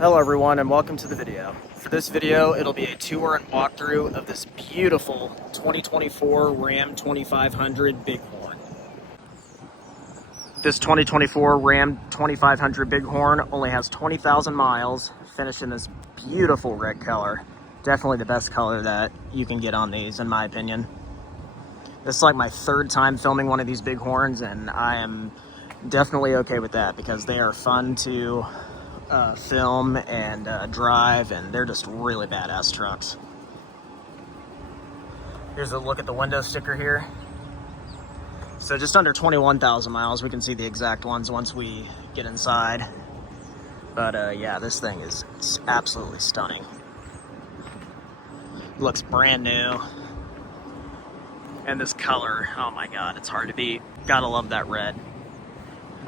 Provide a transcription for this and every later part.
Hello everyone and welcome to the video. For this video, it'll be a tour and walkthrough of this beautiful 2024 Ram 2500 Bighorn. This 2024 Ram 2500 Bighorn only has 20,000 miles, finished in this beautiful red color. Definitely the best color that you can get on these, in my opinion. This is like my third time filming one of these Bighorns, and I am definitely okay with that because they are fun to film and drive, and they're just really badass trucks. Here's a look at the window sticker here. So just under 21,000 miles. We can see the exact ones once we get inside. But yeah, this thing is absolutely stunning. Looks brand new. And this color, oh my god, it's hard to beat. Gotta love that red.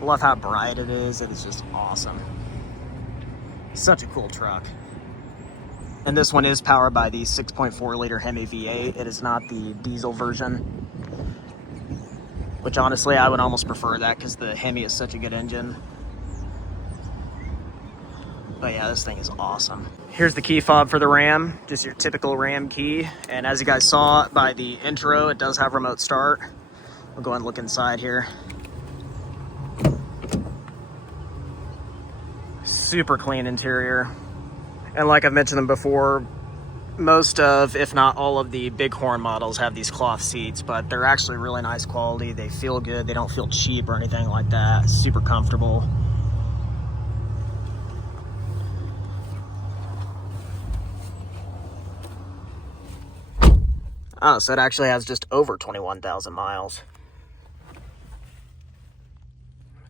I love how bright it is. It is just awesome. Such a cool truck. And this one is powered by the 6.4 liter Hemi V8. It is not the diesel version, which honestly I would almost prefer that because the Hemi is such a good engine. But yeah, this thing is awesome. Here's the key fob for the Ram, just your typical Ram key. And as you guys saw by the intro, it does have remote start. We'll go and look inside here. Super clean interior. And like I've mentioned them before, most of, if not all of the Bighorn models have these cloth seats, but they're actually really nice quality. They feel good. They don't feel cheap or anything like that. Super comfortable. Oh, so it actually has just over 21,000 miles.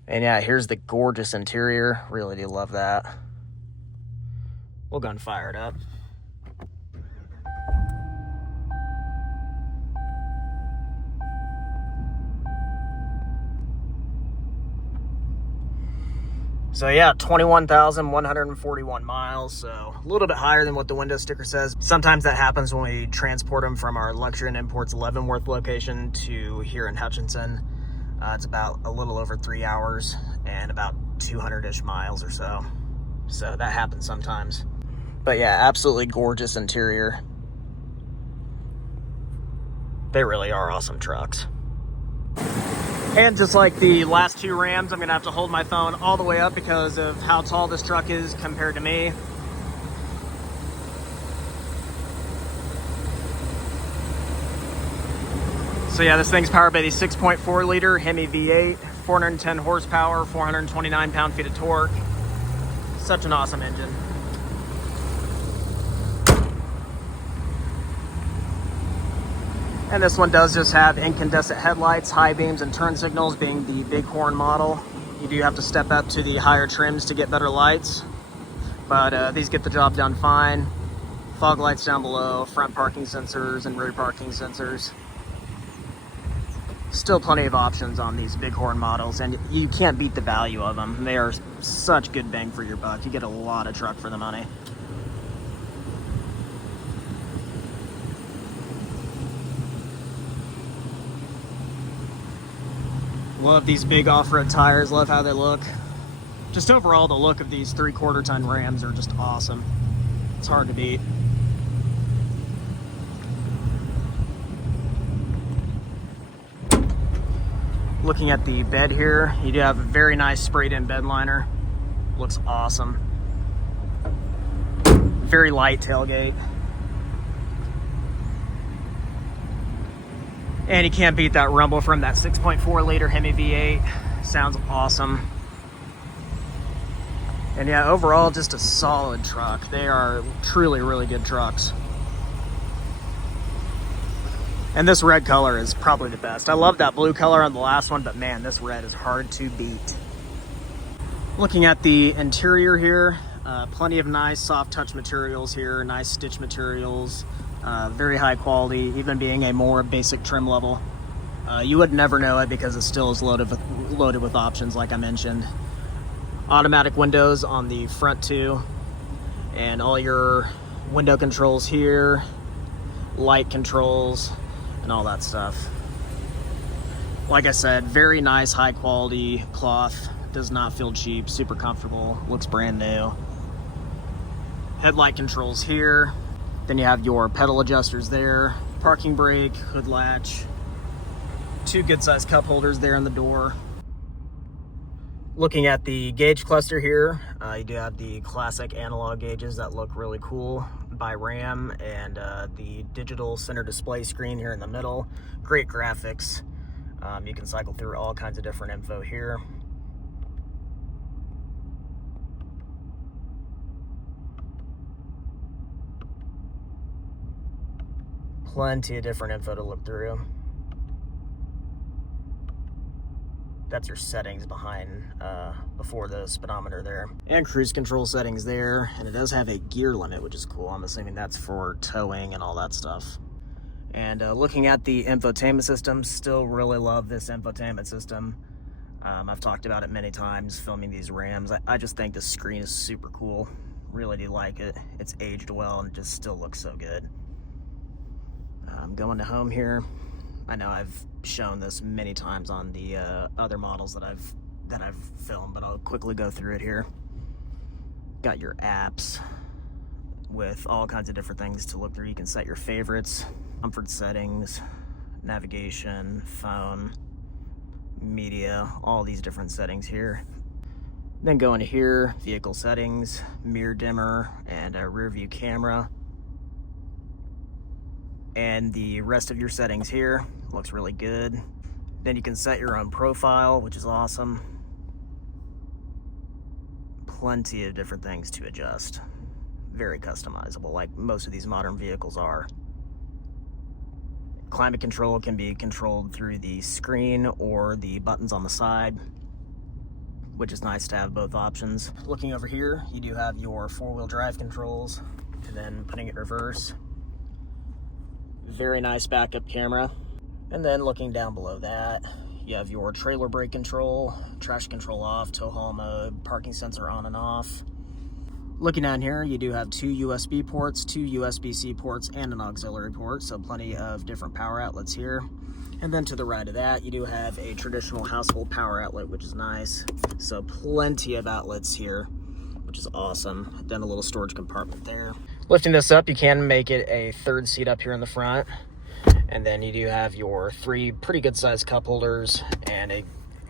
And yeah, here's the gorgeous interior. Really do love that. We'll go and fire it up. So yeah, 21,141 miles, so a little bit higher than what the window sticker says. Sometimes that happens when we transport them from our Luxury and Imports Leavenworth location to here in Hutchinson. It's about a little over 3 hours and about 200-ish miles or so. So that happens sometimes. But yeah, absolutely gorgeous interior. They really are awesome trucks. And just like the last two Rams, I'm gonna have to hold my phone all the way up because of how tall this truck is compared to me. So yeah, this thing's powered by the 6.4 liter Hemi V8, 410 horsepower, 429 pound-feet of torque. Such an awesome engine. And this one does just have incandescent headlights, high beams, and turn signals, being the Bighorn model. You do have to step up to the higher trims to get better lights, but these get the job done fine. Fog lights down below, front parking sensors, and rear parking sensors. Still plenty of options on these Bighorn models, and you can't beat the value of them. They are such good bang for your buck. You get a lot of truck for the money. Love these big off-road tires, love how they look. Just overall, the look of these 3/4 ton Rams are just awesome. It's hard to beat. Looking at the bed here, you do have a very nice sprayed in bed liner. Looks awesome. Very light tailgate. And you can't beat that rumble from that 6.4 liter Hemi V8. Sounds awesome. And yeah, overall, just a solid truck. They are truly really good trucks. And this red color is probably the best. I love that blue color on the last one, but man, this red is hard to beat. Looking at the interior here, plenty of nice soft touch materials here, nice stitch materials, very high quality, even being a more basic trim level. You would never know it because it still is loaded with options like I mentioned. Automatic windows on the front too, and all your window controls here, light controls, and all that stuff. Like I said, very nice high quality cloth. Does not feel cheap, super comfortable, looks brand new. Headlight controls here. Then you have your pedal adjusters there, parking brake, hood latch, 2 good sized cup holders there in the door. Looking at the gauge cluster here, you do have the classic analog gauges that look really cool by Ram, and the digital center display screen here in the middle. Great graphics. You can cycle through all kinds of different info here. Plenty of different info to look through. That's your settings behind, before the speedometer there. And cruise control settings there. And it does have a gear limit, which is cool. I'm assuming that's for towing and all that stuff. And looking at the infotainment system, still really love this infotainment system. I've talked about it many times filming these Rams. I just think the screen is super cool. Really do like it. It's aged well and it just still looks so good. I'm going to home here. I know I've shown this many times on the other models that I've filmed, but I'll quickly go through it here. Got your apps with all kinds of different things to look through. You can set your favorites, comfort settings, navigation, phone, media, all these different settings here. Then go into here, vehicle settings, mirror dimmer, and a rear view camera. And the rest of your settings here looks really good. Then you can set your own profile, which is awesome. Plenty of different things to adjust. Very customizable, like most of these modern vehicles are. Climate control can be controlled through the screen or the buttons on the side, which is nice to have both options. Looking over here, you do have your 4-wheel drive controls, and then putting it in reverse. Very nice backup camera. And then looking down below that, you have your trailer brake control, traction control off, tow haul mode, parking sensor on and off. Looking down here, you do have 2 USB ports, 2 USB-C ports, and an auxiliary port, so plenty of different power outlets here. And then to the right of that, you do have a traditional household power outlet, which is nice. So plenty of outlets here, which is awesome. Then a little storage compartment there. Lifting this up, you can make it a 3rd seat up here in the front. And then you do have your 3 pretty good sized cup holders and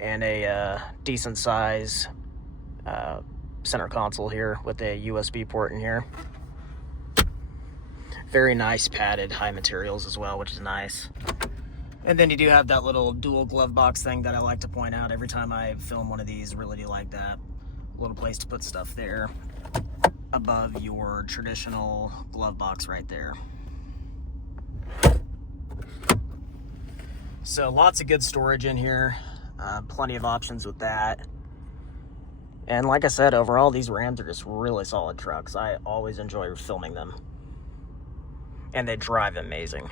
a decent size center console here with a USB port in here. Very nice padded high materials as well, which is nice. And then you do have that little dual glove box thing that I like to point out every time I film one of these. Really do like that. A little place to put stuff there above your traditional glove box right there. So lots of good storage in here, plenty of options with that. And like I said, overall these Rams are just really solid trucks. I always enjoy filming them, and they drive amazing.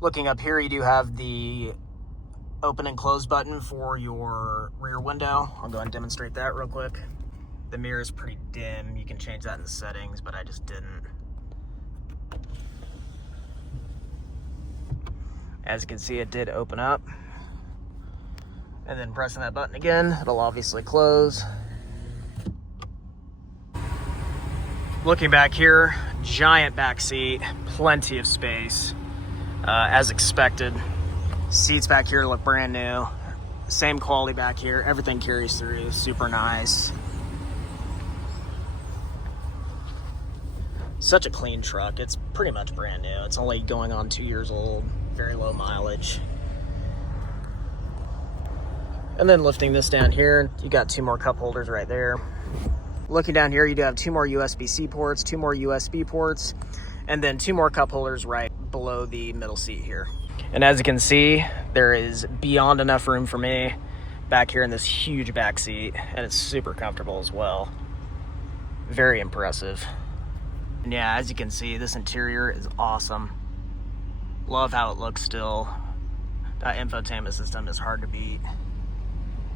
Looking up here, you do have the open and close button for your rear window. I'll go ahead and demonstrate that real quick. The mirror is pretty dim. You can change that in the settings, but I just didn't. As you can see, it did open up. And then pressing that button again, it'll obviously close. Looking back here, giant back seat, plenty of space, as expected. Seats back here look brand new. Same quality back here. Everything carries through, super nice. Such a clean truck. It's pretty much brand new. It's only going on 2 years old. Very low mileage. And then lifting this down here, you got 2 more cup holders right there. Looking down here, you do have 2 more USB-C ports, 2 more USB ports, and then 2 more cup holders right below the middle seat here. And as you can see, there is beyond enough room for me back here in this huge back seat, and it's super comfortable as well. Very impressive. And yeah, as you can see, this interior is awesome. Love how it looks still. That infotainment system is hard to beat.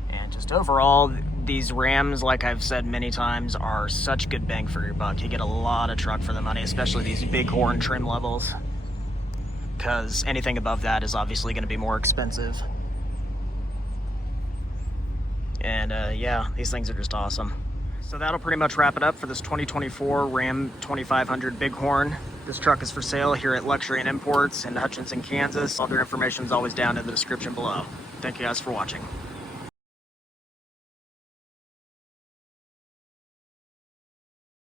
And just overall, these Rams, like I've said many times, are such good bang for your buck. You get a lot of truck for the money, especially these big horn trim levels, because anything above that is obviously going to be more expensive. And yeah, these things are just awesome. So that'll pretty much wrap it up for this 2024 Ram 2500 Bighorn. This truck is for sale here at Luxury and Imports in Hutchinson, Kansas. All their information is always down in the description below. Thank you guys for watching.